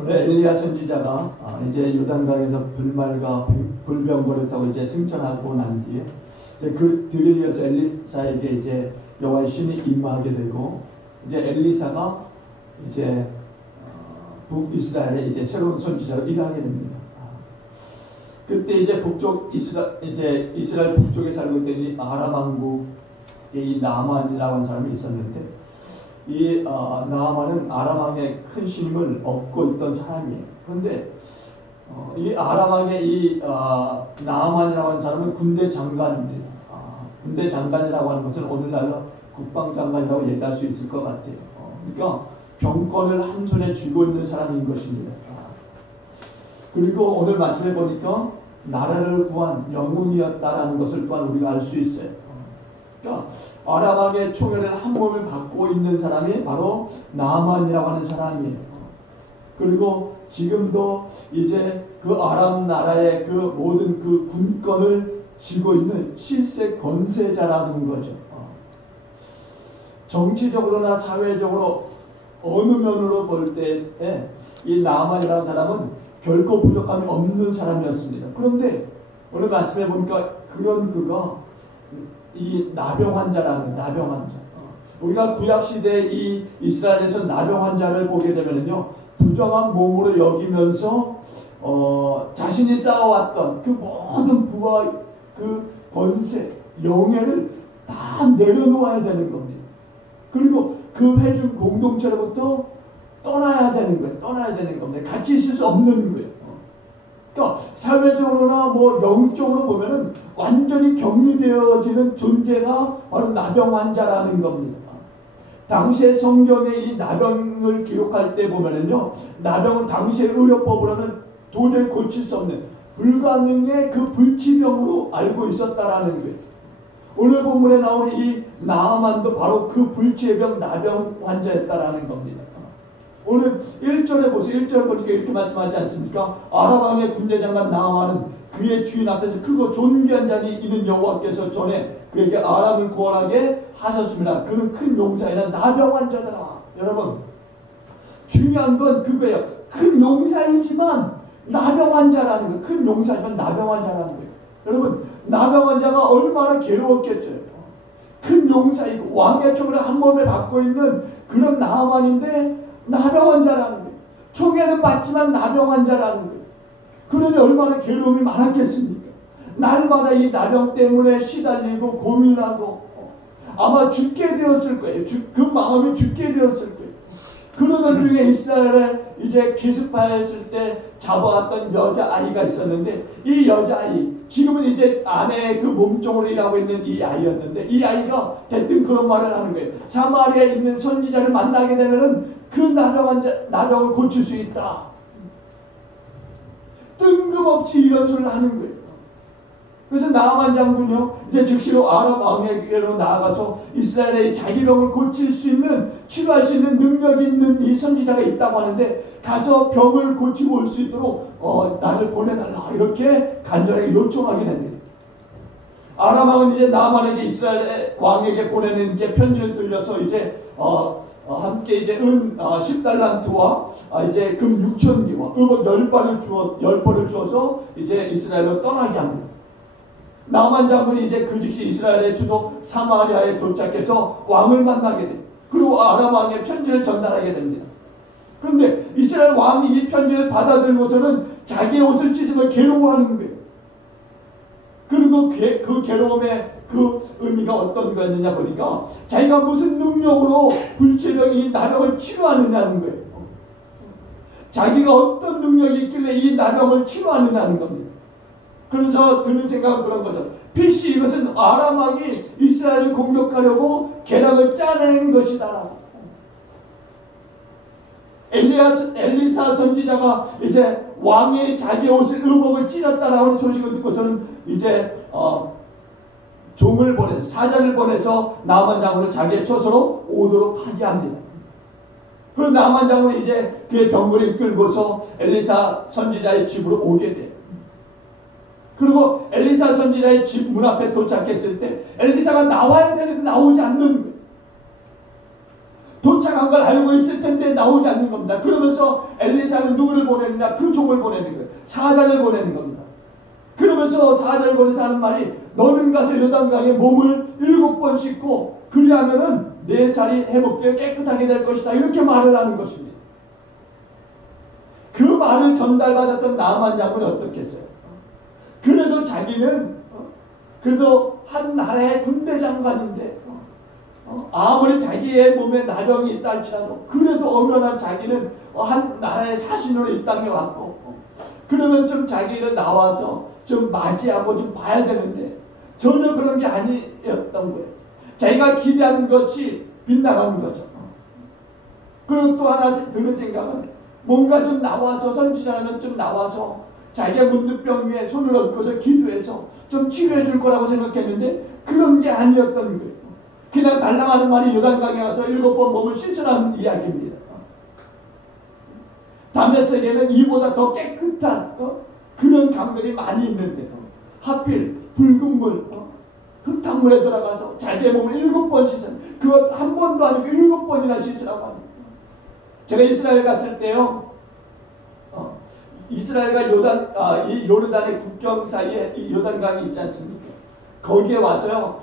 오늘 엘리야 선지자가 이제 요단강에서 불말과 불병거렸다고 이제 승천하고 난 뒤에 그 들을 이어서 엘리사에게 이제 여호와의 신이 임하게 되고 이제 엘리사가 이제 북이스라엘에 이제 새로운 선지자로 일하게 됩니다. 그때 이제 이스라엘 북쪽에 살고 있던 이 아람 왕국의 이 나아만이라고 하는 사람이 있었는데 이 나아만은 아람 왕의 큰 신임을 얻고 있던 사람이에요. 그런데 이 아람 왕의 이 나아만이라고 하는 사람은 군대 장관입니다. 군대 장관이라고 하는 것은 오늘날로 국방장관이라고 얘기할 수 있을 것 같아요. 그러니까 병권을 한 손에 쥐고 있는 사람인 것입니다. 그리고 오늘 말씀해 보니까 나라를 구한 영웅이었다라는 것을 또한 우리가 알 수 있어요. 그러니까 아람 왕의 총애를 한 몸을 받고 있는 사람이 바로 나아만이라고 하는 사람이에요. 그리고 지금도 이제 그 아람 나라의 그 모든 그 군권을 쥐고 있는 실세 권세자라는 거죠. 정치적으로나 사회적으로 어느 면으로 볼 때에 이 나아만이라는 사람은 결코 부족함이 없는 사람이었습니다. 그런데 오늘 말씀해 보니까 그런 그가 이 나병 환자라는 나병 환자. 우리가 구약 시대 이 이스라엘에서 나병 환자를 보게 되면요 부정한 몸으로 여기면서 자신이 쌓아왔던 그 모든 부와 그 권세, 영예를 다 내려놓아야 되는 겁니다. 그리고 그 회중 공동체로부터 떠나야 되는 거예요. 떠나야 되는 겁니다. 같이 있을 수 없는 거예요. 그러니까 사회적으로나 뭐 영적으로 보면은 완전히 격리되어지는 존재가 바로 나병 환자라는 겁니다. 당시에 성경에 이 나병을 기록할 때 보면은요, 나병은 당시의 의료법으로는 도저히 고칠 수 없는 불가능의 그 불치병으로 알고 있었다라는 거예요. 오늘 본문에 나오는 이 나아만도 바로 그 불치의 병 나병 환자였다라는 겁니다. 오늘 1절에 보세요. 1절 보니까 이렇게 말씀하지 않습니까? 아람 왕의 군대장관 나아만은 그의 주인 앞에서 크고 존귀한 자리 있는 여호와께서 전에 그에게 아람을 구원하게 하셨습니다. 그는 큰 용사이나 나병 환자더라. 여러분 중요한 건 그거예요. 큰 용사이지만 나병 환자라는 거예요. 큰 용사이지만 나병 환자라는 거예요. 여러분 나병 환자가 얼마나 괴로웠겠어요. 큰 용사이고 왕의 총을 한 몸에 받고 있는 그런 나아만인데 나병 환자라는 거예요. 총에는 받지만 나병 환자라는 거예요. 그러니 얼마나 괴로움이 많았겠습니까? 날마다 이 나병 때문에 시달리고 고민하고 아마 죽게 되었을 거예요. 그 마음이 죽게 되었을 거예요. 그러던 중에 이스라엘에 이제 기습하였을 때 잡아왔던 여자아이가 있었는데 이 여자아이 지금은 이제 아내의 그 몸종으로 일하고 있는 이 아이였는데 이 아이가 대뜸 그런 말을 하는 거예요. 사마리아에 있는 선지자를 만나게 되면은 그 나병을 고칠 수 있다. 뜬금없이 이런 소리를 하는 거예요. 그래서 나아만 장군요 이제 즉시로 아람 왕에게로 나아가서 이스라엘의 자기 병을 고칠 수 있는 치료할 수 있는 능력이 있는 이 선지자가 있다고 하는데 가서 병을 고치고 올 수 있도록 나를 보내달라 이렇게 간절하게 요청하게 됩니다. 아람 왕은 이제 나아만에게 이스라엘 왕에게 보내는 이제 편지를 들려서 이제 함께 이제 은 10달란트와 이제 금 6,000기와 음악 10벌을 주어서 이제 이스라엘로 떠나게 합니다. 나아만 장군이 이제 그 즉시 이스라엘의 수도 사마리아에 도착해서 왕을 만나게 됩니다. 그리고 아람 왕의 편지를 전달하게 됩니다. 그런데 이스라엘 왕이 이 편지를 받아들고서는 자기의 옷을 찢으며 괴로워하는 거예요. 그리고 그 괴로움의 그 의미가 어떤 거였느냐 보니까 자기가 무슨 능력으로 불치병이 나병을 치료하느냐는 거예요. 자기가 어떤 능력이 있길래 이 나병을 치료하느냐는 겁니다. 그래서 드는 생각은 그런 거죠. 필시 이것은 아람 왕이 이스라엘을 공격하려고 계략을 짜낸 것이다. 엘리사 선지자가 이제 왕이 자기 옷을 의복을 찢었다라는 소식을 듣고서는 이제 종을 보내서 사자를 보내서 나아만 장군을 자기의 처소로 오도록 하게 합니다. 그리고 나아만 장군은 이제 그의 병거를 끌고서 엘리사 선지자의 집으로 오게 돼요. 그리고 엘리사 선지자의 집 문 앞에 도착했을 때 엘리사가 나와야 되는데 나오지 않는 거예요. 도착한 걸 알고 있을 텐데 나오지 않는 겁니다. 그러면서 엘리사는 누구를 보내느냐? 그 종을 보내는 거예요. 사자를 보내는 겁니다. 그러면서 사자를 보내서 하는 말이 너는 가서 요단강에 몸을 7번 씻고 그리하면은 내 살이 회복되어 깨끗하게 될 것이다. 이렇게 말을 하는 것입니다. 그 말을 전달받았던 나아만 장군이 어떻겠어요? 그래도 자기는 그래도 한 나라의 군대 장관인데 아무리 자기의 몸에 나병이 있다 할지라도 그래도 얼마나 자기는 한 나라의 사신으로 이 땅에 왔고 그러면 좀 자기를 나와서 좀 맞이하고 좀 봐야 되는데 전혀 그런 게 아니었던 거예요. 자기가 기대한 것이 빗나간 거죠. 그리고 또 하나 드는 생각은 뭔가 좀 나와서 선지자라면 좀 나와서 자기가 문득병 위에 손을 얹고서 기도해서 좀 치료해 줄 거라고 생각했는데 그런 게 아니었던 거예요. 그냥 달랑하는 말이 요단강에 가서 7번 몸을 씻으라는 이야기입니다. 다메섹에는 이보다 더 깨끗한 그런 강들이 많이 있는데 하필 붉은 물 흙탕물에 들어가서 자기의 몸을 7번 씻은 그것 한 번도 아니고 7번이나 씻으라고 합니다. 제가 이스라엘 갔을 때요 이스라엘과 이 요르단의 국경 사이에 이 요단강이 있지 않습니까? 거기에 와서요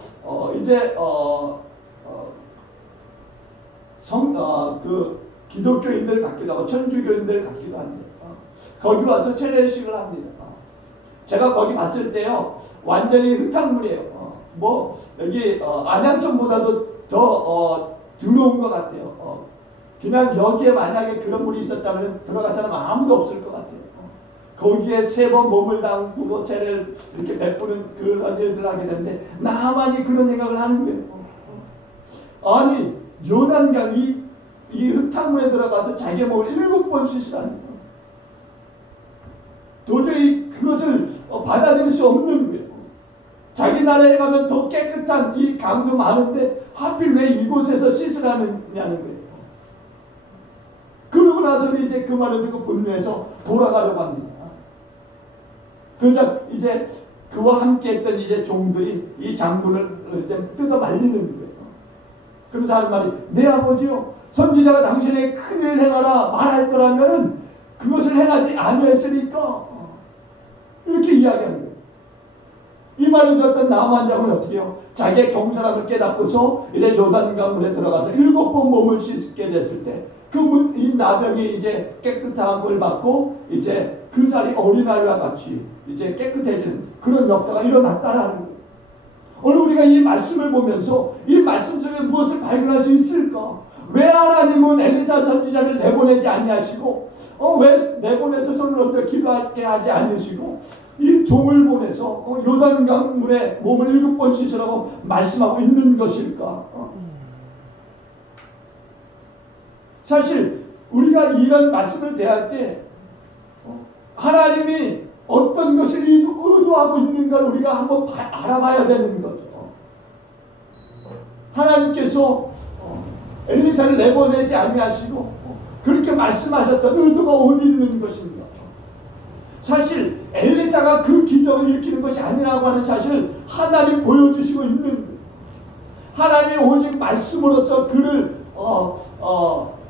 그 기독교인들 같기도 하고 천주교인들 같기도 합니다. 거기 와서 세례식을 합니다. 제가 거기 봤을 때요 완전히 흙탕물이에요. 여기 안양천보다도 더 더러운 것 같아요. 그냥 여기에 만약에 그런 물이 있었다면 들어갈 사람 아무도 없을 것 같아요. 거기에 3번 몸을 담그고 세례를 이렇게 베푸는 그런 일들을 하게 되는데 나만이 그런 생각을 하는 거예요. 아니 요단강 이 흙탕물에 들어가서 자기의 몸을 7번 씻으라는 거예요. 도저히 그것을 받아들일 수 없는 거예요. 자기 나라에 가면 더 깨끗한 이 강도 많은데 하필 왜 이곳에서 씻으라느냐는 거예요. 그러고 나서는 이제 그 말을 듣고 분노해서 돌아가려고 합니다. 그러자 이제 그와 함께 했던 이제 종들이 이 장군을 이제 뜯어 말리는 거예요. 그러면서 하는 말이 내 아버지요 선지자가 당신에게 큰일 행하라 말했더라면 그것을 행하지 아니했으니까 이렇게 이야기하는 거예요. 이 말을 듣던 나만 장군은 어떻게 해요? 자기의 경솔함을 깨닫고서 이제 요단강 물에 들어가서 7번 몸을 씻게 됐을 때 이 나병이 이제 깨끗한 걸 받고 이제 그 살이 어린아이와 같이 이제 깨끗해지는 그런 역사가 일어났다라는 거예요. 오늘 우리가 이 말씀을 보면서 이 말씀 속에 무엇을 발견할 수 있을까? 왜 하나님은 엘리사 선지자를 내보내지 아니하시고 왜 내보내서 손을 얹어 기도하게 하지 않으시고 이 종을 보내서 요단강 물에 몸을 7번 씻으라고 말씀하고 있는 것일까? 사실 우리가 이런 말씀을 대할 때 하나님이 어떤 것을 의도하고 있는가를 우리가 한번 알아봐야 되는 거죠. 하나님께서 엘리사를 내보내지 아니하시고 그렇게 말씀하셨던 의도가 어디 있는 것입니까? 사실 엘리사가 그 기적을 일으키는 것이 아니라고 하는 사실을 하나님 보여주시고 있는 거예요. 하나님이 오직 말씀으로서 그를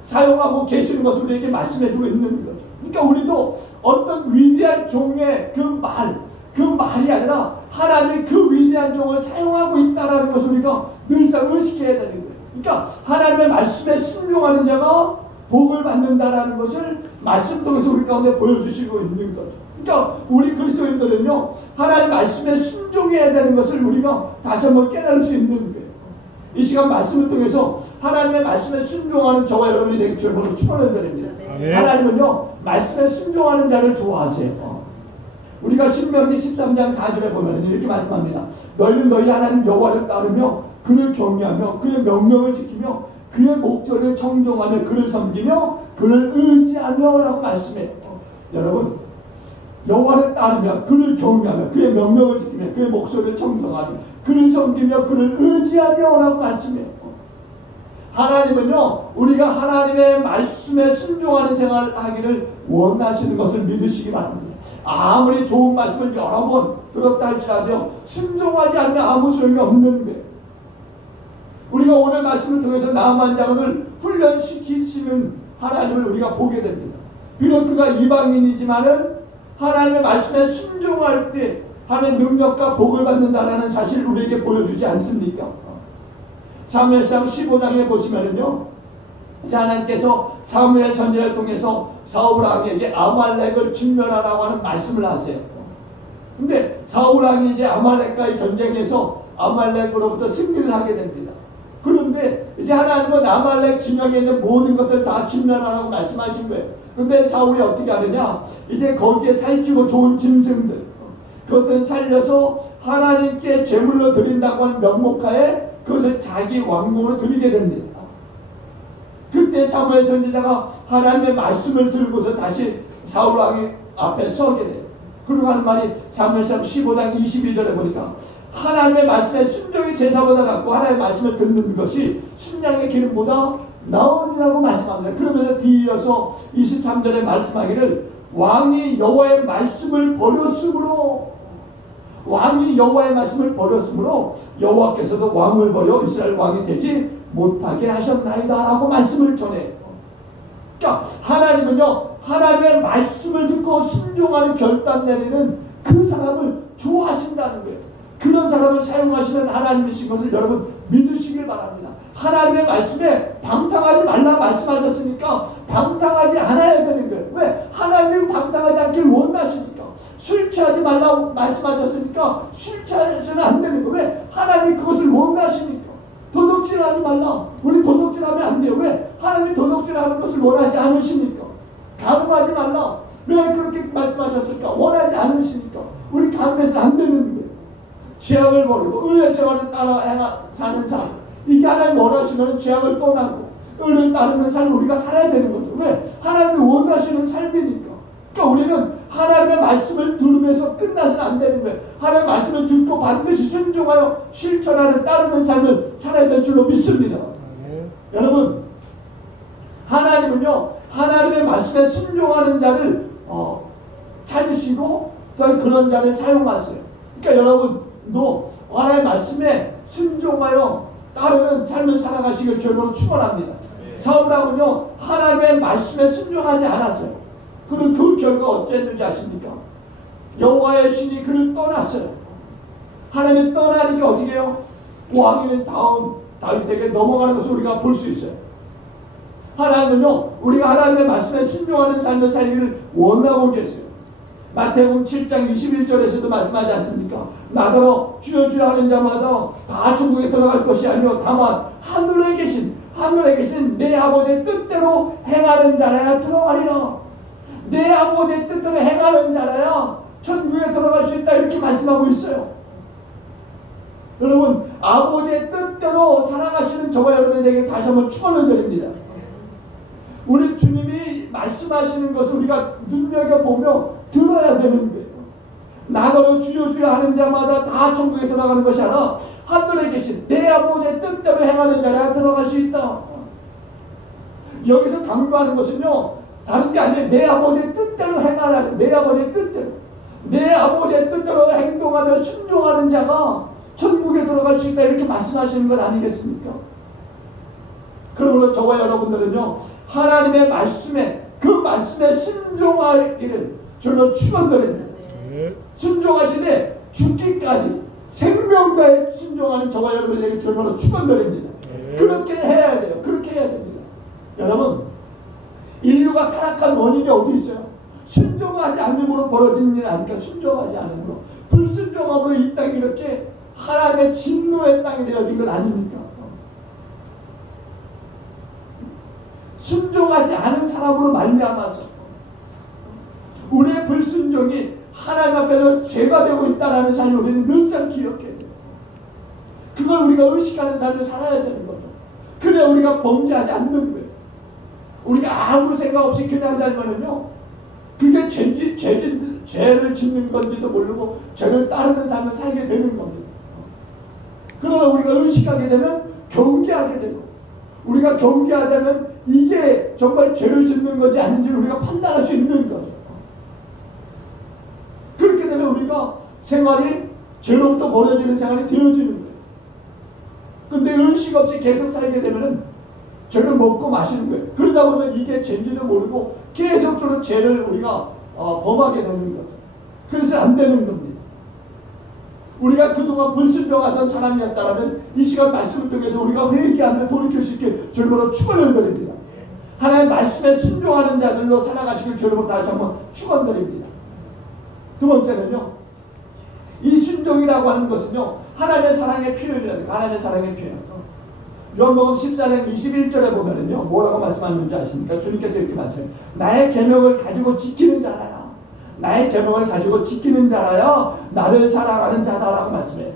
사용하고 계시는 것을 우리에게 말씀해주고 있는 거죠. 그러니까 우리도 어떤 위대한 종의 그 말이 아니라 하나님이 그 위대한 종을 사용하고 있다는 것을 우리가 늘상 의식해야 되는 거예요. 그러니까 하나님의 말씀에 순종하는 자가 복을 받는다라는 것을 말씀 통해서 우리 가운데 보여주시고 있는 거죠. 그러니까 우리 그리스도인들은요 하나님 말씀에 순종해야 되는 것을 우리가 다시 한번 깨달을 수 있는 거예요. 이 시간 말씀을 통해서 하나님의 말씀에 순종하는 저와 여러분이 되기 주님으로 축원해드립니다. 하나님은요 말씀에 순종하는 자를 좋아하세요. 우리가 신명기 13장 4절에 보면 이렇게 말씀합니다. 너희는 너희 하나님 여호와를 따르며 그를 경외하며 그의 명령을 지키며 그의 목소리를 청종하며 그를 섬기며 그를 의지하며 라고 말씀해요. 여러분 여호와를 따르며 그를 경외하며 그의 명령을 지키며 그의 목소리를 청종하며 그를 섬기며 그를 의지하며 라고 말씀해요. 하나님은요 우리가 하나님의 말씀에 순종하는 생활을 하기를 원하시는 것을 믿으시기 바랍니다. 아무리 좋은 말씀을 여러 번 들었다 할지라도 순종하지 않으면 아무 소용이 없는 거예요. 우리가 오늘 말씀을 통해서 나아만 장군을 훈련시키시는 하나님을 우리가 보게 됩니다. 비록 그가 이방인이지만은 하나님의 말씀에 순종할 때 하나님의 능력과 복을 받는다라는 사실을 우리에게 보여주지 않습니까? 사무엘상 15장에 보시면은요, 이제 하나님께서 사무엘 선지자를 통해서 사울 왕에게 아말렉을 진멸하라고 하는 말씀을 하세요. 근데 사울 왕이 이제 아말렉과의 전쟁에서 아말렉으로부터 승리를 하게 됩니다. 그런데 이제 하나님은 아말렉 진영에 있는 모든 것들 다 진멸하라고 말씀하신 거예요. 근데 사울이 어떻게 하느냐? 이제 거기에 살찌고 좋은 짐승들, 그것들을 살려서 하나님께 제물로 드린다고 하는 명목하에 그것을 자기 왕궁으로 드리게 됩니다. 그때 사무엘 선지자가 하나님의 말씀을 들고서 다시 사울 왕이 앞에 서게 돼요. 그러고 하는 말이 사무엘상 15장 22절에 보니까 하나님의 말씀에 순종이 제사보다 낫고 하나님의 말씀을 듣는 것이 신랑의 기름보다 나으리라고 말씀합니다. 그러면서 뒤이어서 23절에 말씀하기를 왕이 여호와의 말씀을 버렸으므로 여호와께서도 왕을 버려 이스라엘 왕이 되지 못하게 하셨나이다 라고 말씀을 전해요. 그러니까 하나님은요, 하나님의 말씀을 듣고 순종하는 결단 내리는 그 사람을 좋아하신다는 거예요. 그런 사람을 사용하시는 하나님이신 것을 여러분 믿으시길 바랍니다. 하나님의 말씀에 방탕하지 말라 말씀하셨으니까 방탕하지 않아야 되는 거예요. 왜? 하나님이 방탕하지 않길 원하시니까. 술 취하지 말라고 말씀하셨으니까 술 취해서는 안 되는 거예요. 왜? 하나님이 그것을 원하시니까. 도둑질하지 말라. 우리 도둑질하면 안 돼요. 왜? 하나님이 도둑질하는 것을 원하지 않으시니까. 간음하지 말라. 왜 그렇게 말씀하셨을까? 원하지 않으시니까. 우리 간음해서는 안 되는 거예요. 죄악을 버리고 의의 생활을 따라 사는 삶. 이게 하나님 원하시면 죄악을 떠나고 의를 따르는 삶을 우리가 살아야 되는 거죠. 왜? 하나님이 원하시는 삶이니까. 그러니까 우리는 하나님의 말씀을 들으면서 끝나서는 안 되는 거예요. 하나님의 말씀을 듣고 반드시 순종하여 실천하는 따르는 삶을 살아야 될 줄로 믿습니다. 여러분, 하나님은요, 하나님의 말씀에 순종하는 자를 찾으시고 그런 자를 사용하세요. 그러니까 여러분도 하나님의 말씀에 순종하여 따르는 삶을 살아가시길 주님으로 축원합니다. 사울왕은요, 하나님의 말씀에 순종하지 않았어요. 그는 그 결과 어땠는지 아십니까? 여호와의 신이 그를 떠났어요. 하나님이 떠나니까 어떻게 해요? 왕위는 다음 다윗에게 넘어가는 것을 우리가 볼 수 있어요. 하나님은요, 우리가 하나님의 말씀에 순종하는 삶을 살기를 원하고 계세요. 마태복음 7장 21절에서도 말씀하지 않습니까? 나더러 주여 주여 하는 자마다 다 천국에 들어갈 것이 아니요 다만 하늘에 계신 내 아버지의 뜻대로 행하는 자라야 들어가리라. 내 아버지의 뜻대로 행하는 자라야 천국에 들어갈 수 있다, 이렇게 말씀하고 있어요. 여러분, 아버지의 뜻대로 살아가시는 저와 여러분에게 다시 한번 축원을 드립니다. 우리 주님이 말씀하시는 것을 우리가 눈여겨보며 들어야 되는 거예요. 나더러 주여 주여 하는 자마다 다 천국에 들어가는 것이 아니라 하늘에 계신 내 아버지의 뜻대로 행하는 자라 들어갈 수 있다. 여기서 강조하는 것은요, 다른 게 아니에요. 내 아버지의 뜻대로 행하라는, 내 아버지의 뜻대로. 내 아버지의 뜻대로 행동하며 순종하는 자가 천국에 들어갈 수 있다, 이렇게 말씀하시는 것 아니겠습니까? 그러므로 저와 여러분들은요, 하나님의 말씀에, 그 말씀에 순종하기를 저는 축원드립니다. 순종하시되 죽기까지 생명다해 순종하는 저와 여러분에게 주님으로 축원드립니다. 그렇게 해야 돼요. 그렇게 해야 됩니다. 여러분, 인류가 타락한 원인이 어디 있어요? 순종하지 않음으로 벌어진 일 아닙니까? 순종하지 않음으로, 불순종함으로 이 땅이 이렇게 하나님의 진노의 땅이 되어진 것 아닙니까? 순종하지 않은 사람으로 말미암아서 우리의 불순종이 하나님 앞에서 죄가 되고 있다는 사실을 우리는 늘상 기억해야 돼요. 그걸 우리가 의식하는 삶을 살아야 되는 거죠. 그래 우리가 범죄하지 않는 거예요. 우리가 아무 생각 없이 그냥 살면은요, 그게 죄를 짓는 건지도 모르고 죄를 따르는 삶을 살게 되는 겁니다. 그러나 우리가 의식하게 되면 경계하게 되고, 우리가 경계하다면 이게 정말 죄를 짓는 건지 아닌지를 우리가 판단할 수 있는 거죠. 그렇게 되면 우리가 생활이 죄로부터 멀어지는 생활이 되어지는 거예요. 근데 의식 없이 계속 살게 되면은 죄를 먹고 마시는 거예요. 그러다 보면 이게 죄인지도 모르고 계속적으로 죄를 우리가 범하게 되는 거죠. 그래서 안 되는 겁니다. 우리가 그동안 불순종하던 사람이었다면 이 시간 말씀을 통해서 우리가 회개하며 돌이킬 수 있게 주님으로 축원을 드립니다. 하나님의 말씀에 순종하는 자들로 살아가시길 주님으로 다시 한번 축원드립니다. 두 번째는요, 이 순종이라고 하는 것은요, 하나님의 사랑의 표현이라는 거예요. 하나님의 사랑의 표현. 요한복음 14장 21절에 보면은요, 뭐라고 말씀하는지 아십니까? 주님께서 이렇게 말씀해요. 나의 계명을 가지고 지키는 자라요. 나의 계명을 가지고 지키는 자라요. 나를 사랑하는 자다라고 말씀해요.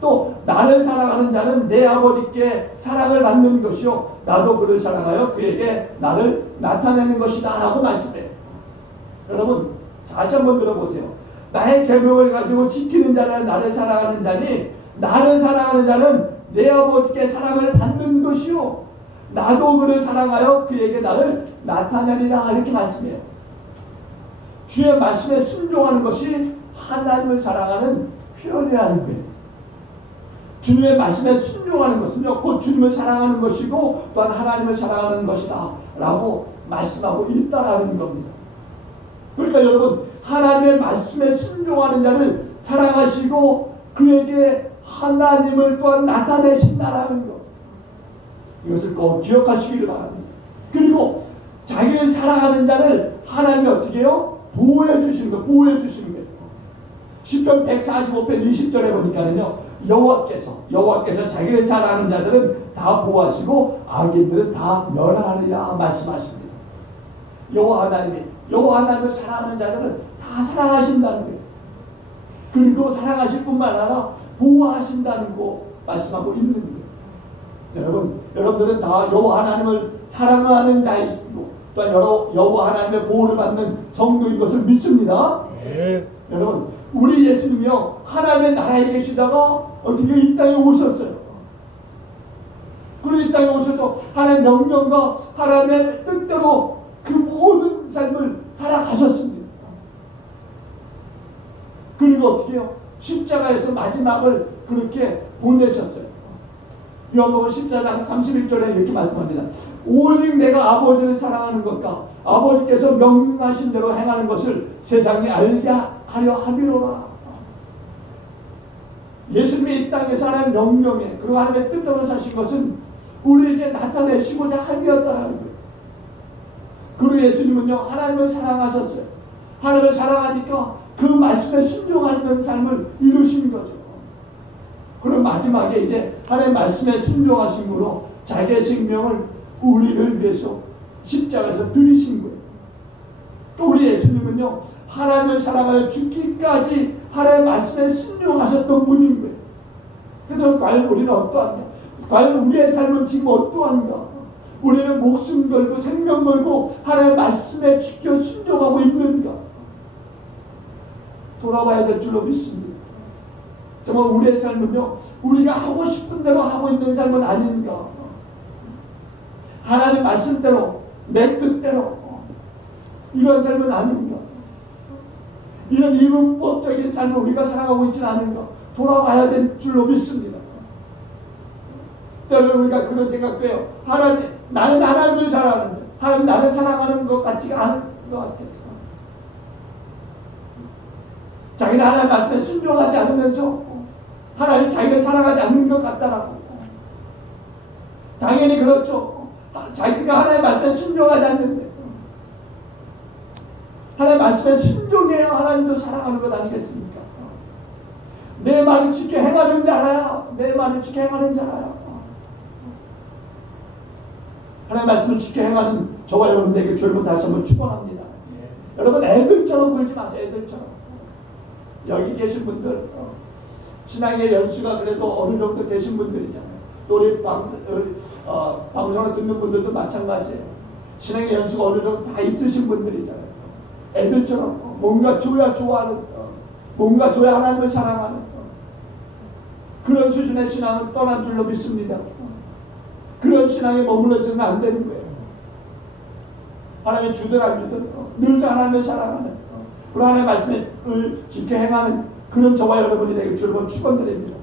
또 나를 사랑하는 자는 내 아버지께 사랑을 받는 것이요, 나도 그를 사랑하여 그에게 나를 나타내는 것이다 라고 말씀해요. 여러분 다시 한번 들어보세요. 나의 계명을 가지고 지키는 자는 나를 사랑하는 자니, 나를 사랑하는 자는 내 아버지께 사랑을 받는 것이요, 나도 그를 사랑하여 그에게 나를 나타내리라 이렇게 말씀해요. 주의 말씀에 순종하는 것이 하나님을 사랑하는 표현이라는 거예요. 주님의 말씀에 순종하는 것은요, 곧 주님을 사랑하는 것이고 또한 하나님을 사랑하는 것이다 라고 말씀하고 있다라는 겁니다. 그러니까 여러분, 하나님의 말씀에 순종하는 자를 사랑하시고 그에게 하나님을 또한 나타내신다라는 것, 이것을 꼭 기억하시기를 바랍니다. 그리고 자기를 사랑하는 자를 하나님이 어떻게 해요? 보호해 주시는 거, 보호해 주시는 거예요. 시편 145편 20절에 보니까는요, 여호와께서 자기를 사랑하는 자들은 다 보호하시고 악인들은 다 멸하리라 말씀하십니다. 여호와 하나님을 사랑하는 자들은 다 사랑하신다는 거예요. 그리고 사랑하실 뿐만 아니라 보호하신다는 거 말씀하고 있는 거예요. 여러분들은 다 여호와 하나님을 사랑하는 자이시고 또한 여호와 하나님의 보호를 받는 성도인 것을 믿습니다. 네. 여러분, 우리 예수님이요, 하나님의 나라에 계시다가 어떻게 이 땅에 오셨어요. 그리고 이 땅에 오셔서 하나님의 명령과 하나님의 뜻대로 그 모든 삶을 살아가셨습니다. 그리고 어떻게 해요? 십자가에서 마지막을 그렇게 보내셨어요. 요한복음 14장 31절에 이렇게 말씀합니다. 오직 내가 아버지를 사랑하는 것과 아버지께서 명령하신 대로 행하는 것을 세상에 알게 하려 함이로라. 예수님이 이 땅에서 하나님의 명령에 그리고 하나님의 뜻대로 사신 것은 우리에게 나타내시고자 함이었다는 거예요. 그리고 예수님은요, 하나님을 사랑하셨어요. 하나님을 사랑하니까 그 말씀에 순종하는 삶을 이루신 거죠. 그리고 마지막에 이제 하나님의 말씀에 순종하심으로 자기의 생명을 우리를 위해서 십자가에서 드리신 거예요. 또 우리 예수님은요, 하나님을 사랑하여 죽기까지 하나님의 말씀에 순종하셨던 분인 거예요. 그래서 과연 우리는 어떠한가? 과연 우리의 삶은 지금 어떠한가? 우리는 목숨 걸고 생명 걸고 하나님의 말씀에 지켜 순종하고 있는가? 돌아봐야 될 줄로 믿습니다. 정말 우리의 삶은요, 우리가 하고 싶은 대로 하고 있는 삶은 아닌가? 하나님 말씀대로 내 뜻대로 이런 삶은 아닌가? 이런 이분법적인 삶을 우리가 살아가고 있지는 않은가? 돌아봐야 될 줄로 믿습니다. 때로는 우리가 그런 생각도 해요. 나는 하나님을 사랑하는데 하나님 나를 사랑하는 것 같지가 않은 것 같아요. 자기는 하나님 말씀에 순종하지 않으면서 하나님 자기를 사랑하지 않는 것 같다라고. 당연히 그렇죠. 자기가 하나님 말씀에 순종하지 않는데 하나님 말씀에 순종해야 하나님도 사랑하는 것 아니겠습니까? 내 말을 지켜 행하는 자라야. 내 말을 지켜 행하는 자라야. 하나님 말씀을 지켜 행하는 저와 여러분들에게 주님을 다시 한번 축원합니다. 여러분, 애들처럼 굴지 마세요. 애들처럼. 여기 계신 분들 신앙의 연수가 그래도 어느 정도 되신 분들이잖아요. 또 우리 방송을 듣는 분들도 마찬가지예요. 신앙의 연수가 어느 정도 다 있으신 분들이잖아요. 애들처럼 뭔가 줘야 좋아하는, 뭔가 줘야 하나님을 사랑하는 그런 수준의 신앙은 떠난 줄로 믿습니다. 그런 신앙에 머물러 있으면 안 되는 거예요. 하나님의 주든 안 주든 늘 하나님을 사랑하는, 그리고 하나님의 말씀을 지켜 행하는 그런 저와 여러분이 되길 주님은 축원드립니다.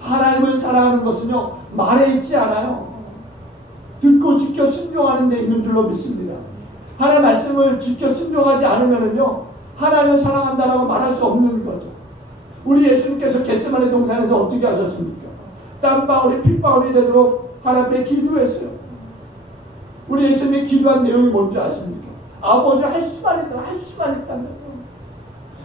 하나님을 사랑하는 것은요, 말에 있지 않아요. 믿고 지켜 순종하는 데 있는 줄로 믿습니다. 하나님의 말씀을 지켜 순종하지 않으면요 하나님을 사랑한다라고 말할 수 없는 거죠. 우리 예수님께서 겟세마네 동산에서 어떻게 하셨습니까? 땀방울이 핏방울이 되도록 하나님 앞에 기도했어요. 우리 예수님이 기도한 내용이 뭔지 아십니까? 아버지 할 수만 있다, 할 수만 있다면.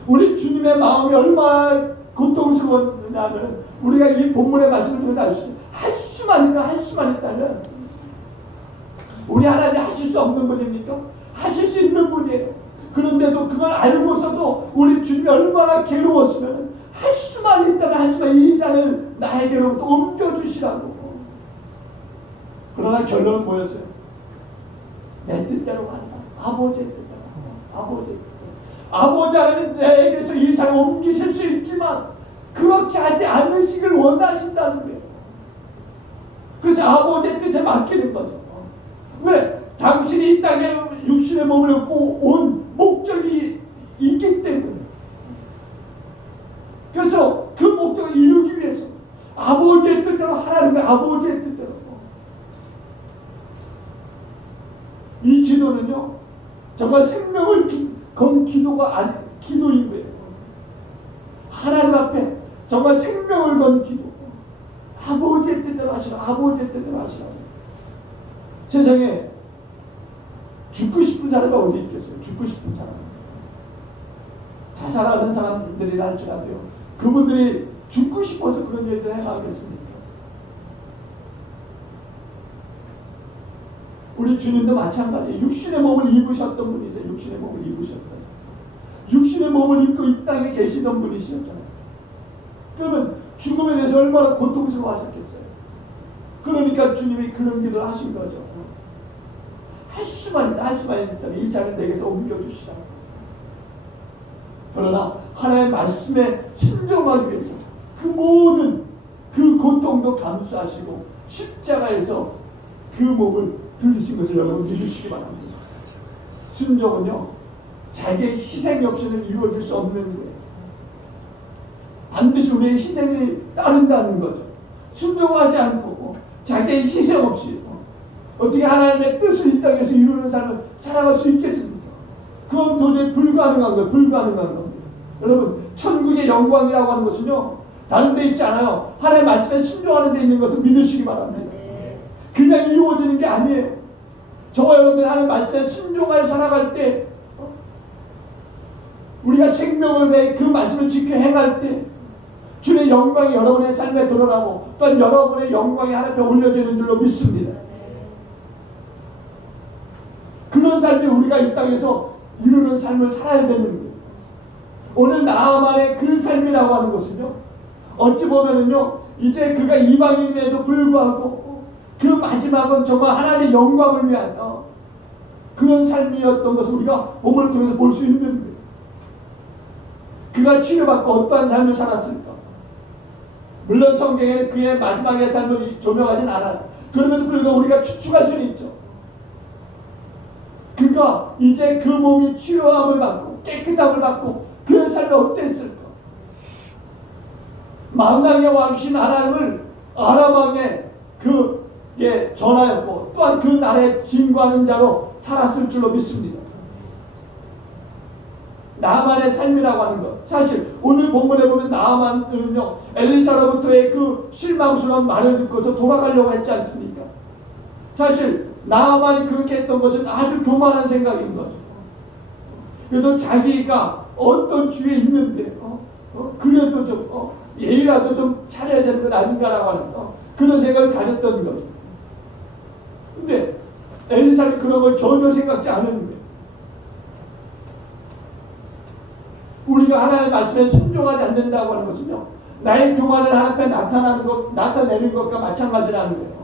우리 주님의 마음이 얼마나 고통스러웠냐면 우리가 이 본문의 말씀을 통해서 알 수 있어요. 할 수만 있다, 할 수만 있다면 우리 하나님이 하실 수 없는 분입니까? 하실 수 있는 분이에요. 그런데도 그걸 알고서도 우리 주님이 얼마나 괴로웠으면 할 수만 있다면 할 수만 이 잔을 나에게로부터 옮겨주시라고. 그러나 결론은 뭐였어요? 내 뜻대로 간다. 아버지의 뜻대로 간다. 아버지의 뜻대로. 아버지 하나님 내게서 이 잔을 옮기실 수 있지만 그렇게 하지 않으시길 원하신다는 거예요. 그래서 아버지의 뜻에 맡기는 거죠. 왜? 당신이 이 땅에 육신의 몸을 입고 온 목적이 있기 때문에. 그래서 그 목적을 이루기 위해서 아버지의 뜻대로 하라는 거예요. 아버지의 뜻대로. 이 기도는요 정말 생명을 건 기도가 기도인 거예요. 하나님 앞에 정말 생명을 건 기도. 아버지의 뜻대로 하시라. 아버지의 뜻대로 하시라. 세상에 죽고 싶은 사람이 어디 있겠어요? 죽고 싶은 사람. 자살하는 사람들이 할지라도요. 그분들이 죽고 싶어서 그런 일을 해가겠습니까? 우리 주님도 마찬가지예요. 육신의 몸을 입으셨던 분이세요. 육신의 몸을 입으셨던. 육신의 몸을 입고 이 땅에 계시던 분이셨잖아요. 그러면 죽음에 대해서 얼마나 고통스러워하셨겠어요. 그러니까 주님이 그런 기도를 하신 거죠. 할 수만 있다, 할 수만 있다면 이 잔을 내게서 옮겨주시라. 그러나 하나님의 말씀에 순종하기 위해서 그 모든 그 고통도 감수하시고 십자가에서 그 몸을 들으신 것을 여러분 믿으시기 바랍니다. 순종은요 자기의 희생이 없이는 이루어질 수 없는 거예요. 반드시 우리의 희생이 따른다는 거죠. 순종하지 않고 자기의 희생 없이 어떻게 하나님의 뜻을 이 땅에서 이루는 삶을 살아갈 수 있겠습니까? 그건 도저히 불가능한 거예요. 불가능한 겁니다. 여러분 천국의 영광이라고 하는 것은요 다른 데 있지 않아요. 하나님의 말씀에 순종하는 데 있는 것을 믿으시기 바랍니다. 그냥 이루어지는 게 아니에요. 저와 여러분들 하나님의 말씀에 순종하여 살아갈 때 우리가 생명을 내 그 말씀을 지켜 행할 때 주의 영광이 여러분의 삶에 드러나고 또한 여러분의 영광이 하나님께 올려지는 줄로 믿습니다. 그런 삶이 우리가 이 땅에서 이루는 삶을 살아야 되는 거예요. 오늘 나아만의 그 삶이라고 하는 것은요 어찌 보면은요 이제 그가 이방인임에도 불구하고 그 마지막은 정말 하나님의 영광을 위한 그런 삶이었던 것을 우리가 본문을 통해서 볼 수 있는 거예요. 그가 치료받고 어떠한 삶을 살았을까? 물론 성경에는 그의 마지막의 삶을 조명하진 않아요. 그럼에도 불구하고 우리가 추측할 수는 있죠. 그가 이제 그 몸이 치료함을 받고 깨끗함을 받고 그의 삶이 어땠을까? 만왕의 왕이신 하나님을 아람 왕에 전하였고 또한 그 나라에 진구하는 자로 살았을 줄로 믿습니다. 나아만의 삶이라고 하는 것. 사실 오늘 본문에 보면 나아만은요 엘리사로부터의 그 실망스러운 말을 듣고서 돌아가려고 했지 않습니까? 사실 나아만이 그렇게 했던 것은 아주 교만한 생각인 거죠. 그래도 자기가 어떤 주에 있는데 그래도 좀 예의라도 좀 차려야 되는 것 아닌가라고 하는 그런 생각을 가졌던 거죠. 근데 엘리사는 그런 걸 전혀 생각지 않은 거예요. 우리가 하나님의 말씀에 순종하지 않는다고 하는 것은요 나의 교만을 하나님 앞에 나타내는 것과 마찬가지라는 거예요.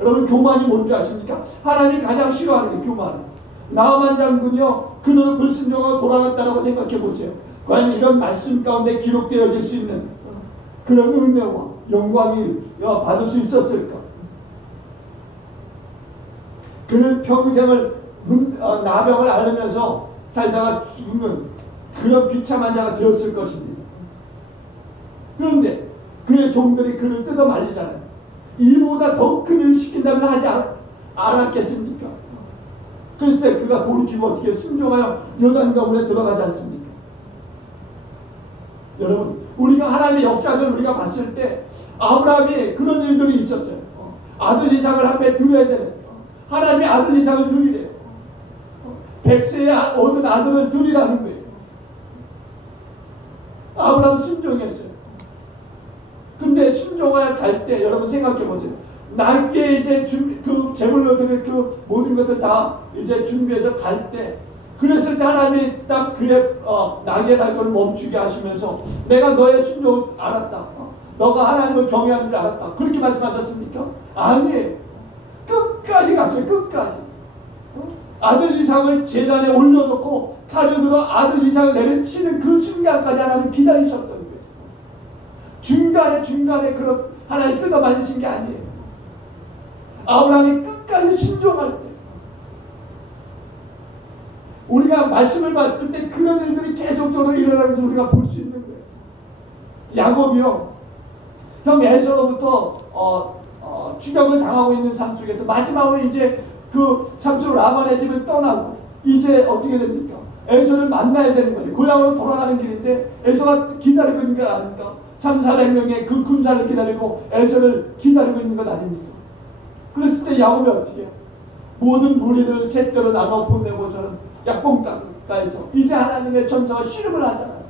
여러분 교만이 뭔지 아십니까? 하나님이 가장 싫어하는 게 교만이에요. 나아만 장군이요 그들을 불순종하고 돌아갔다라고 생각해 보세요. 과연 이런 말씀 가운데 기록되어질 수 있는 그런 은혜와 영광이 받을 수 있었을까? 그는 평생을 나병을 앓으면서 살다가 죽는 그런 비참한 자가 되었을 것입니다. 그런데 그의 종들이 그를 뜯어 말리잖아요. 이보다 더 큰 일을 시킨다면 알았겠습니까? 그랬을 때 그가 돌이키고 어떻게 순종하여 요단 가문에 들어가지 않습니까? 여러분, 우리가 하나님의 역사를 우리가 봤을 때 아브라함이 그런 일들이 있었어요. 아들 이삭을 앞에 드려야 되는, 하나님의 아들 이삭을 드리래요. 100세에 얻은 아들을 드리라는 거예요. 아브라함 순종했어요. 근데 순종하여 갈 때 여러분 생각해 보세요. 나에게 이제 그 제물로 드릴 그 모든 것들 다 이제 준비해서 갈 때, 그랬을 때 하나님이 딱 그의 나귀의 발걸음을 멈추게 하시면서 내가 너의 순종을 알았다. 너가 하나님을 경외하는 줄 알았다. 그렇게 말씀하셨습니까? 아니에요. 끝까지 갔어요. 끝까지. 아들 이삭을 제단에 올려놓고 가려들어 아들 이삭을 내려치는 그 순간까지 하나님 기다리셨던 거예요. 중간에 그런 하나님 뜯어말리신 게 아니에요. 아브라함이 끝까지 순종할 때, 우리가 말씀을 봤을 때 그런 일들이 계속적으로 일어나면서 우리가 볼 수 있는 거예요. 야곱이요, 형 에서로부터 추격을 당하고 있는 삶 속에서 마지막으로 이제 그 삼촌 라반의 집을 떠나고 이제 어떻게 됩니까? 에서를 만나야 되는 거예요. 고향으로 돌아가는 길인데 에서가 기다리고 있는 것 아닙니까? 300~400명의 그 군사를 기다리고 에서를 기다리고 있는 것 아닙니까? 그랬을 때 야곱이 어떻게 해요? 모든 무리를 셋대로 나눠 보내고서는 약봉가에서 이제 하나님의 천사가 씨름을 하잖아요.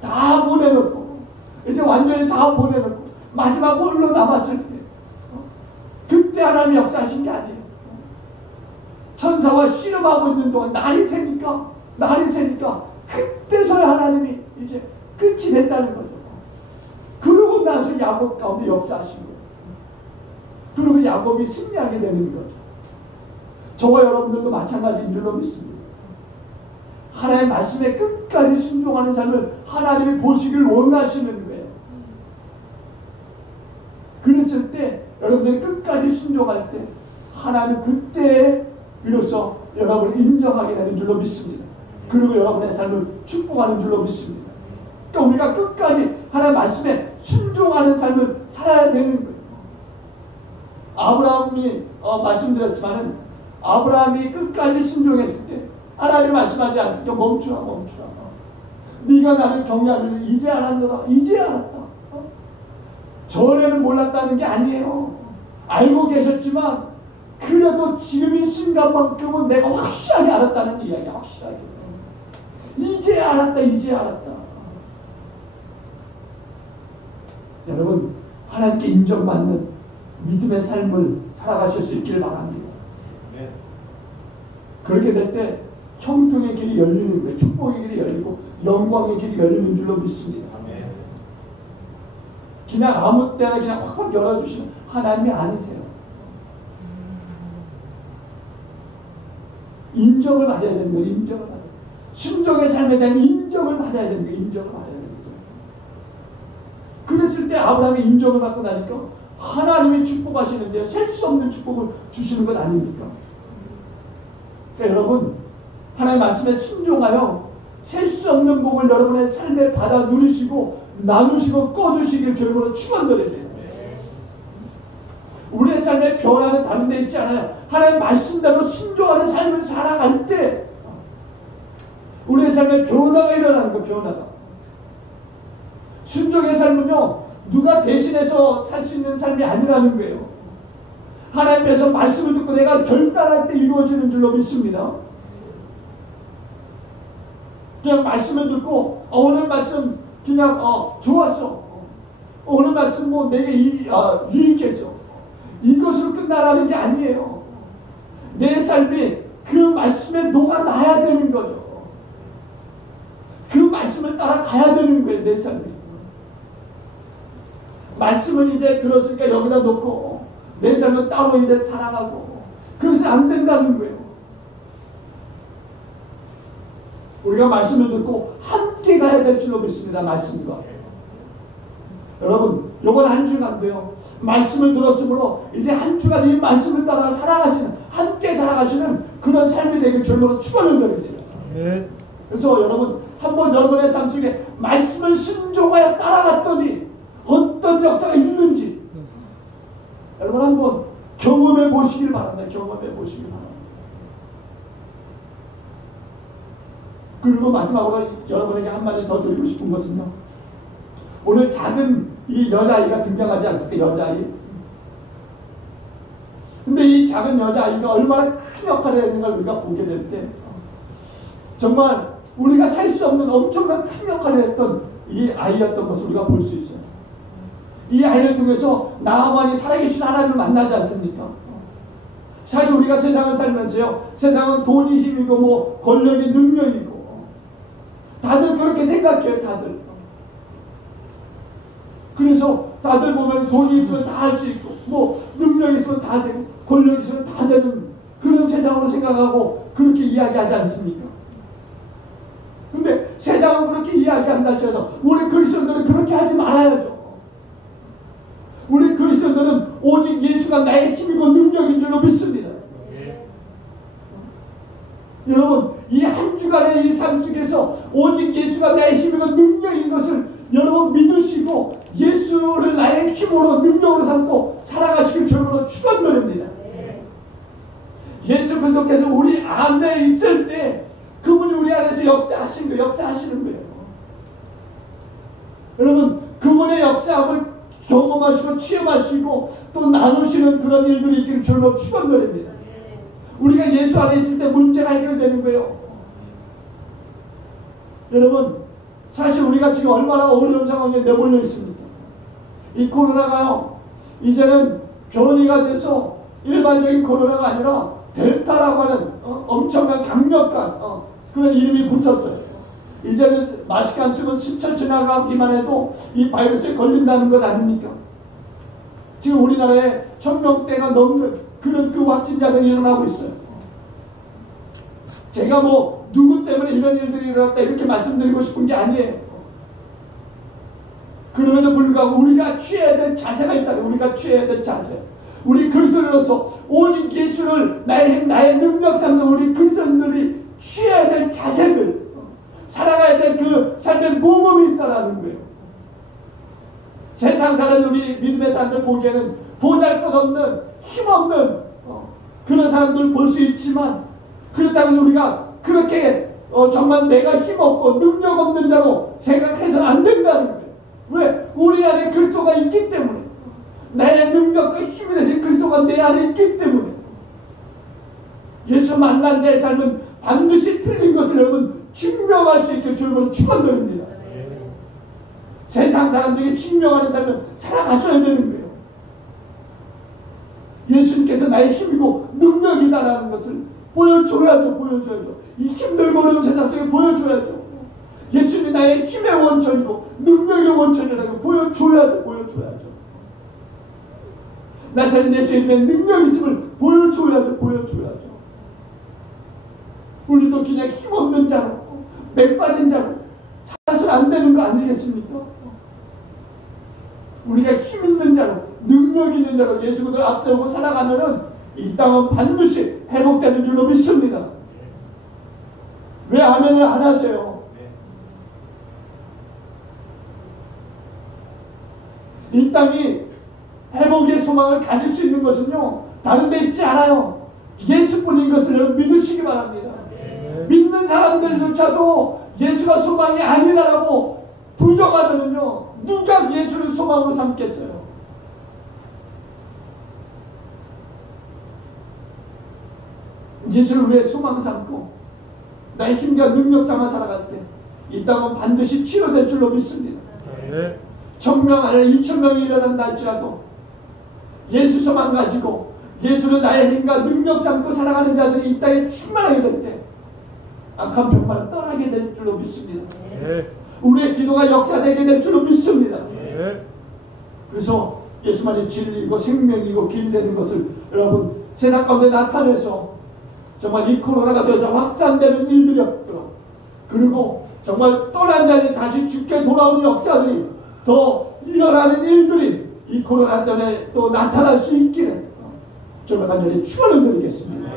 다 보내놓고 이제 완전히 다 보내놓고 마지막 홀로 남았을 때, 그때 하나님이 역사하신 게 아니에요. 천사와 씨름하고 있는 동안 날이 새니까 그때서야 하나님이 이제 끝이 됐다는 거죠. 그러고 나서 야곱 가운데 역사하신 거예요. 그리고 야곱이 승리하게 되는 거죠. 저와 여러분들도 마찬가지인 줄로 믿습니다. 하나님의 말씀에 끝까지 순종하는 삶을 하나님이 보시길 원하시는 거예요. 그랬을 때 여러분들이 끝까지 순종할 때 하나님 그때에 비로소 여러분을 인정하게 되는 줄로 믿습니다. 그리고 여러분의 삶을 축복하는 줄로 믿습니다. 그러니까 우리가 끝까지 하나님의 말씀에 순종하는 삶을 살아야 되는 거예요. 아브라함이 말씀드렸지만은 아브라함이 끝까지 순종했을 때 하나님이 말씀하지 않습니까? 멈추라. 네가 나를 경외하는 줄 이제 알았노라. 이제 알았다. 전에는 몰랐다는 게 아니에요. 알고 계셨지만 그래도 지금 이 순간만큼은 내가 확실하게 알았다는 이야기야. 확실하게. 이제 알았다. 여러분, 하나님께 인정받는 믿음의 삶을 살아가실 수 있기를 바랍니다. 네. 그렇게 될 때 형통의 길이 열리는 거예요. 축복의 길이 열리고 영광의 길이 열리는 줄로 믿습니다. 네. 그냥 아무 때나 그냥 확 열어주시는 하나님이 아니세요. 인정을 받아야 되는 거예요. 인정을 받아야 돼요. 순종의 삶에 대한 인정을 받아야 되는 거예요. 인정을 받아야 되는 거예요. 그랬을 때 아브라함이 인정을 받고 나니까 하나님이 축복하시는데 셀 수 없는 축복을 주시는 것 아닙니까? 그러니까 여러분, 하나님의 말씀에 순종하여 셀 수 없는 복을 여러분의 삶에 받아 누리시고 나누시고 꺼주시길 주님으로 축원드리세요. 우리의 삶의 변화는 다른 데 있지 않아요. 하나님의 말씀대로 순종하는 삶을 살아갈 때 우리의 삶에 변화가 일어나는 거예요. 변화가. 순종의 삶은요, 누가 대신해서 살 수 있는 삶이 아니라는 거예요. 하나님께서 말씀을 듣고 내가 결단할 때 이루어지는 줄로 믿습니다. 그냥 말씀을 듣고 오늘 말씀 그냥 좋았어. 오늘 말씀 뭐 내게 유익했어. 이것으로 끝나라는 게 아니에요. 내 삶이 그 말씀에 녹아나야 되는 거죠. 그 말씀을 따라가야 되는 거예요. 내 삶이. 말씀을 이제 들었으니까 여기다 놓고 내 삶은 따로 이제 살아가고 그래서 안 된다는 거예요. 우리가 말씀을 듣고 함께 가야 될 줄로 믿습니다. 말씀과. 여러분, 이번 한 주간도요, 말씀을 들었으므로 이제 한 주간 이 말씀을 따라 살아가시는, 함께 살아가시는 그런 삶이 되길 주님으로 축원을 드립니다. 그래서 여러분, 한번 여러분의 삶 속에 말씀을 순종하여 따라갔더니 어떤 역사가 있는지 여러분 한번 경험해 보시길 바랍니다. 경험해 보시길 바랍니다. 그리고 마지막으로 여러분에게 한마디 더 드리고 싶은 것은요. 오늘 작은 이 여자아이가 등장하지 않습니까? 여자아이. 근데 이 작은 여자아이가 얼마나 큰 역할을 했는 걸 우리가 보게 될 때 정말 우리가 살 수 없는 엄청난 큰 역할을 했던 이 아이였던 것을 우리가 볼 수 있어요. 이 아이를 통해서 나아만이 살아계신 하나님을 만나지 않습니까? 사실 우리가 세상을 살면서요, 세상은 돈이 힘이고 뭐 권력이 능력이고 다들 그렇게 생각해요. 다들. 그래서 다들 보면 돈이 있으면 다 할 수 있고 뭐 능력이 있으면 다 되고 권력이 있으면 다 되는 그런 세상으로 생각하고 그렇게 이야기하지 않습니까? 근데 세상은 그렇게 이야기한다 할지라도 우리 그리스도인들은 그렇게 하지 말아야죠. 우리 그리스도인들은 오직 예수가 나의 힘이고 능력인 줄로 믿습니다. 여러분, 이 한 주간의 이 삶 속에서 오직 예수가 나의 힘이고 능력인 것을 여러분 믿으시고 예수를 나의 힘으로 능력으로 삼고 살아가시길 주님으로 축원드립니다. 예수 그리스도께서 우리 안에 있을 때 그분이 우리 안에서 역사하시는 거예요. 여러분, 그분의 역사함을 경험하시고 체험하시고 또 나누시는 그런 일들이 있기를 주님으로 축원드립니다. 우리가 예수 안에 있을 때 문제가 해결되는 거예요. 여러분, 사실 우리가 지금 얼마나 어려운 상황에 내몰려 있습니까? 이 코로나가요, 이제는 변이가 돼서 일반적인 코로나가 아니라 델타라고 하는 엄청난 강력한 그런 이름이 붙었어요. 이제는 마스크 안 쓰면 10초 지나가기만 해도 이 바이러스에 걸린다는 것 아닙니까? 지금 우리나라에 1000명대가 넘는 그런 그 확진자들이 일어나고 있어요. 제가 뭐 누구 때문에 이런 일들이 일어났다 이렇게 말씀드리고 싶은 게 아니에요. 그럼에도 불구하고 우리가 취해야 될 자세가 있다. 우리가 취해야 될 자세. 우리 그리스도인으로서 오직 예수를 나의 능력 삼는 우리 그리스도인들이 취해야 될 자세들, 살아가야 될 그 삶의 모범이 있다라는 거예요. 세상 사람들이 믿음의 사람들 보기에는 보잘것없는 힘없는 그런 사람들 볼 수 있지만 그렇다고 해서 우리가 그렇게 정말 내가 힘없고 능력 없는 자로 생각해서는 안 된다는 거예요. 왜? 우리 안에 그리스도가 있기 때문에 나의 능력과 힘이 되신 그리스도가 내 안에 있기 때문에 예수 만난 자의 삶은 반드시 틀린 것을 여러분 증명할 수 있게 주님으로 축원드립니다. 세상 사람들에게 증명하는 삶을 살아가셔야 되는 거예요. 예수님께서 나의 힘이고 능력이다라는 것을 보여줘야죠. 이 힘들고 어려운 세상 속에 보여줘야죠. 예수님이 나의 힘의 원천이고 능력의 원천이라고 보여줘야죠. 나처럼 예수님의 능력이 있음을 보여줘야죠. 우리도 그냥 힘없는 자로 맥 빠진 자로 살아서는 안 되는 거 아니겠습니까? 우리가 힘 있는 자로 능력 있는 자로 예수를 앞세우고 살아가면은 이 땅은 반드시 회복되는 줄로 믿습니다. 왜 아멘을 안 하세요? 이 땅이 회복의 소망을 가질 수 있는 것은요 다른 데 있지 않아요. 예수뿐인 것을 믿으시기 바랍니다. 믿는 사람들조차도 예수가 소망이 아니다라고 부정하면요 누가 예수를 소망으로 삼겠어요? 예수를 왜 소망 삼고 나의 힘과 능력 삼아 살아갈 때 이 땅은 반드시 치료될 줄로 믿습니다. 1000명 아니라 2000명이 일어난다 할지라도 예수 소망 가지고 예수를 나의 힘과 능력 삼고 살아가는 자들이 이 땅에 충만하게 될 때 악한 병만을 떠나게 될 줄로 믿습니다. 우리의 기도가 역사되게 될 줄로 믿습니다. 그래서 예수만이 진리이고 생명이고 길 되는 것을 여러분 세상 가운데 나타내서 정말 이 코로나가 되어서 확산되는 일들이 없도록 그리고 정말 떠난 자들이 다시 죽게 돌아오는 역사들이 더 일어나는 일들이 이 코로나 때문에 또 나타날 수 있기를 정말 간절히 축원을 드리겠습니다.